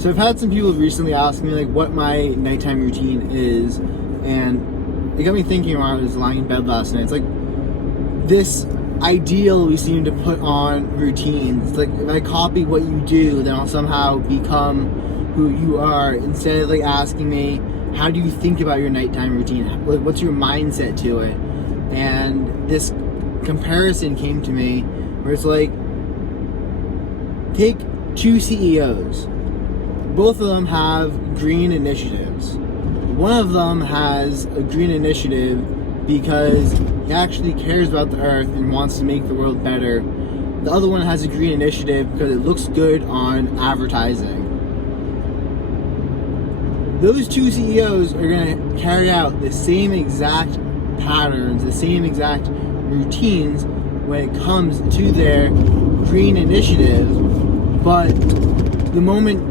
So I've had some people recently ask me like what my nighttime routine is, and it got me thinking while I was lying in bed last night. It's like this ideal we seem to put on routines. It's like if I copy what you do, then I'll somehow become who you are, instead of like asking me, how do you think about your nighttime routine? Like, what's your mindset to it? And this comparison came to me where it's like, take two CEOs. Both of them have green initiatives. One of them has a green initiative because he actually cares about the earth and wants to make the world better. The other one has a green initiative because it looks good on advertising. Those two CEOs are going to carry out the same exact patterns, the same exact routines when it comes to their green initiative, but the moment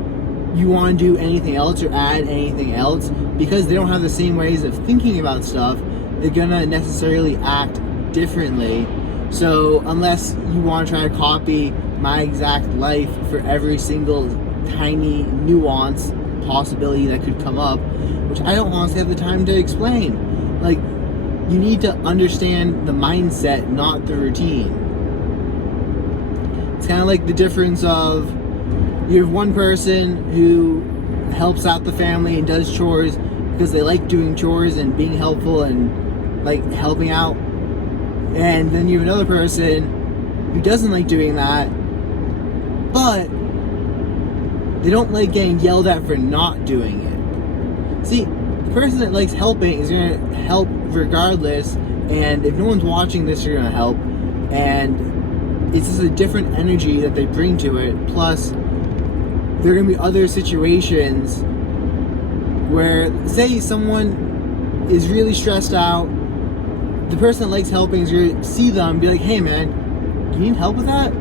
you want to do anything else or add anything else, because they don't have the same ways of thinking about stuff, they're gonna necessarily act differently. So unless you want to try to copy my exact life for every single tiny nuance possibility that could come up, which I don't honestly have the time to explain, like, you need to understand the mindset, not the routine. It's kind of like the difference of, you have one person who helps out the family and does chores because they like doing chores and being helpful and like helping out. And then you have another person who doesn't like doing that, but they don't like getting yelled at for not doing it. See, the person that likes helping is going to help regardless, and if no one's watching this, you're going to help. And it's just a different energy that they bring to it. Plus, there are going to be other situations where, say someone is really stressed out, the person that likes helping is going to see them and be like, hey man, do you need help with that?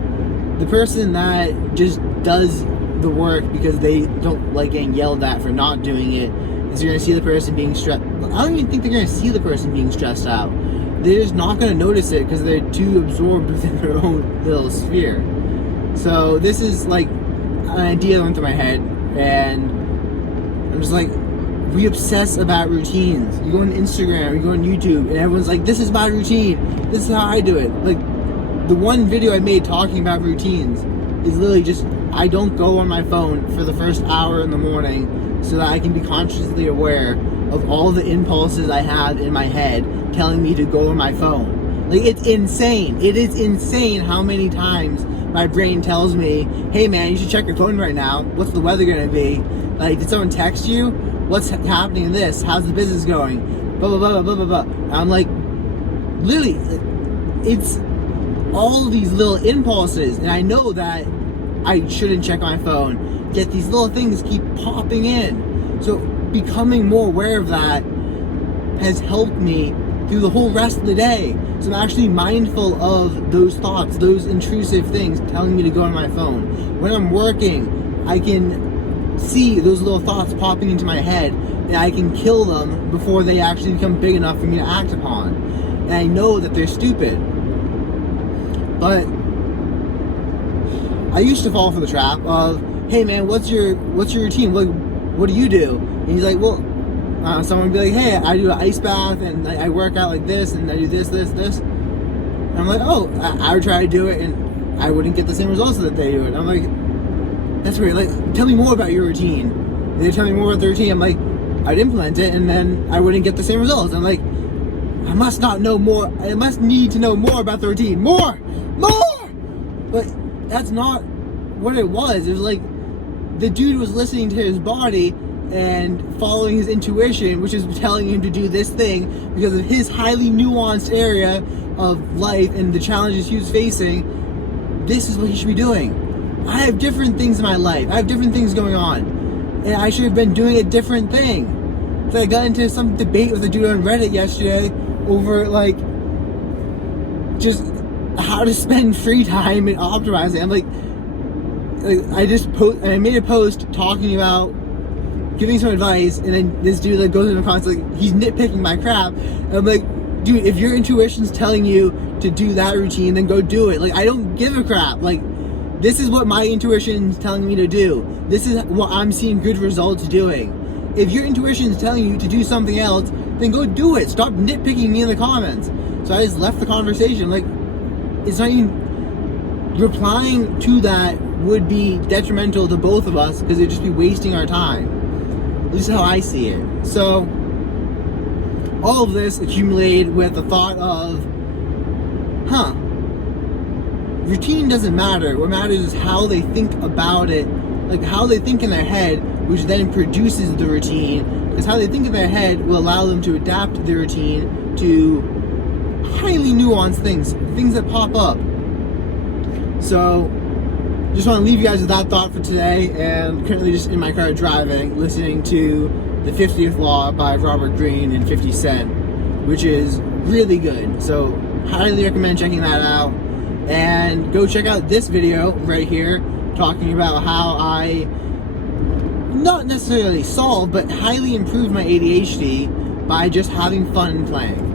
The person that just does the work because they don't like getting yelled at for not doing it is going to see the person being stressed. I don't even think they're going to see the person being stressed out. They're just not going to notice it because they're too absorbed within their own little sphere. So this is like an idea that went through my head, and I'm just like, we obsess about routines. You go on Instagram, you go on YouTube, and everyone's like, this is my routine, this is how I do it. Like, the one video I made talking about routines is literally just, I don't go on my phone for the first hour in the morning so that I can be consciously aware of all the impulses I have in my head telling me to go on my phone. Like, it's insane. It is insane how many times my brain tells me, hey man, you should check your phone right now. What's the weather gonna be? Like, did someone text you? What's happening in this? How's the business going? Blah, blah, blah, blah, blah, blah. And I'm like, literally, it's all these little impulses. And I know that I shouldn't check my phone, yet these little things keep popping in. So becoming more aware of that has helped me through the whole rest of the day. So I'm actually mindful of those thoughts, those intrusive things telling me to go on my phone. When I'm working, I can see those little thoughts popping into my head, and I can kill them before they actually become big enough for me to act upon. And I know that they're stupid. But I used to fall for the trap of, hey man, what's your routine? What do you do? And he's like, well, someone would be like, hey, I do an ice bath, and I work out like this, and I do this. And I'm like, oh, I would try to do it, and I wouldn't get the same results that they do it. I'm like, that's weird. Like, tell me more about your routine. And they tell me more about the routine. I'm like, I'd implement it, and then I wouldn't get the same results. I'm like, I must not know more. I must need to know more about the routine. More! But that's not what it was. It was like, the dude was listening to his body and following his intuition, which is telling him to do this thing because of his highly nuanced area of life and the challenges he was facing. This is what he should be doing. I have different things in my life. I have different things going on, and I should have been doing a different thing. So I got into some debate with a dude on Reddit yesterday over like just how to spend free time and optimizing. I'm like I made a post talking about giving some advice, and then this dude like goes in the comments like he's nitpicking my crap. And I'm like, dude, if your intuition's telling you to do that routine, then go do it. Like, I don't give a crap. Like, This is what my intuition is telling me to do. This is what I'm seeing good results doing. If your intuition is telling you to do something else, then go do it. Stop nitpicking me in the comments. So I just left the conversation. Like, it's not even, replying to that would be detrimental to both of us because it'd just be wasting our time. This is how I see it. So all of this accumulated with the thought of, routine doesn't matter. What matters is how they think about it, like how they think in their head, which then produces the routine, because how they think in their head will allow them to adapt their routine to highly nuanced things that pop up. So just want to leave you guys with that thought for today, and currently just in my car driving, listening to The 50th Law by Robert Greene and 50 Cent, which is really good. So highly recommend checking that out. And go check out this video right here, talking about how I not necessarily solve, but highly improve my ADHD by just having fun and playing.